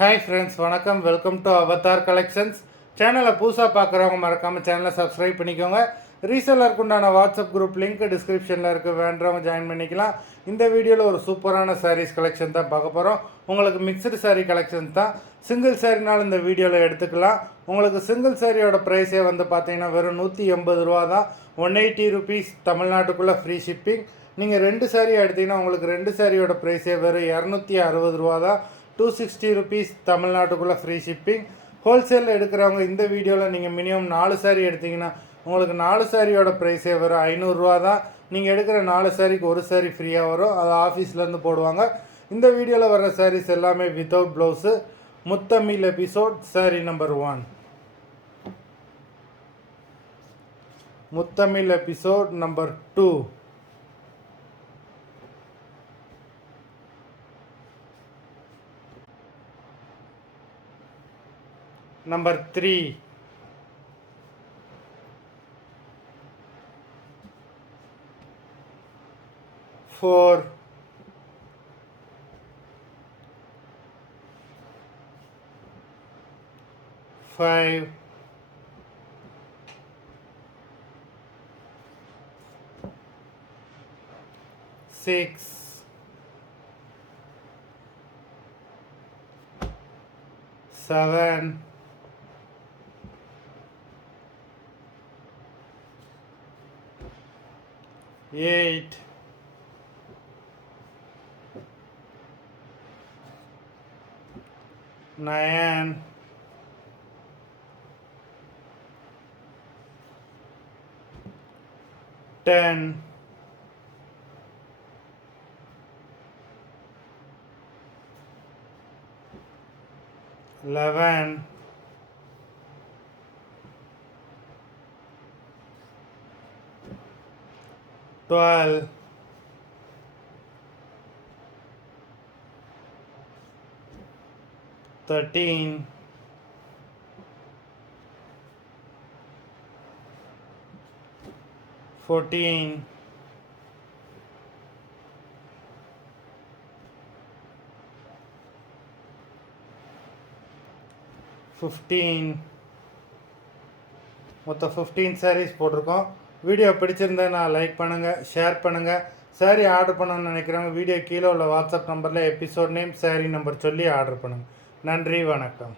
Hi friends, வணக்கம். Welcome to Avatar collections. சேனலை புதுசாக பார்க்குறவங்க மறக்காமல் சேனலை சப்ஸ்கிரைப் பண்ணிக்கோங்க. ரீசெல்லருக்கு உண்டான வாட்ஸ்அப் குரூப் லிங்க் டிஸ்கிரிப்ஷனில் இருக்குது, வேண்டவங்க ஜாயின் பண்ணிக்கலாம். இந்த வீடியோவில் ஒரு சூப்பரான சாரீஸ் கலெக்ஷன் தான் பார்க்க போகிறோம். உங்களுக்கு மிக்சடு சாரீ கலெக்ஷன் தான். சிங்கிள் சாரினாலும் இந்த வீடியோவில் எடுத்துக்கலாம். உங்களுக்கு சிங்கிள் சாரியோட ப்ரைஸே வந்து பார்த்தீங்கன்னா வெறும் 180 ரூபா தான். 180 ருபீஸ் தமிழ்நாட்டுக்குள்ளே ஃப்ரீ ஷிப்பிங். நீங்கள் 2 சாரீ எடுத்திங்கன்னா உங்களுக்கு 2 சாரியோட ப்ரைஸே வெறும் 260 ரூபா தான். 260 ருபீஸ் தமிழ்நாட்டுக்குள்ளே ஃப்ரீ ஷிப்பிங். ஹோல்சேலில் எடுக்கிறவங்க இந்த வீடியோவில் நீங்கள் மினிமம் 4 சாரீ எடுத்திங்கன்னா உங்களுக்கு 4 சாரியோட ப்ரைஸே வரும் 500 தான். நீங்கள் எடுக்கிற 4 சாரிக்கு ஒரு சாரீ ஃப்ரீயாக வரும். அது ஆஃபீஸ்லேருந்து போடுவாங்க. இந்த வீடியோவில் வர சாரீஸ் எல்லாமே வித்தவுட் ப்ளவுஸு. முத்தமிழ் எபிசோட் சாரீ நம்பர் 1. முத்தமிழ் எபிசோட் நம்பர் 2. Number 3. 4. 5. 6. 7. 8. 9. 10. 11. 12. 13. 14. 15. மொத்தம் 15 சாரீஸ் போட்டிருக்கோம். வீடியோ பிடிச்சிருந்தா நான் லைக் பண்ணுங்கள், ஷேர் பண்ணுங்கள். சாரீ ஆர்டர் பண்ணணும்னு நினைக்கிறவங்க வீடியோ கீழே உள்ள வாட்ஸ்அப் நம்பரில் எபிசோட் நேம், சாரீ நம்பர் சொல்லி ஆர்டர் பண்ணுங்கள். நன்றி, வணக்கம்.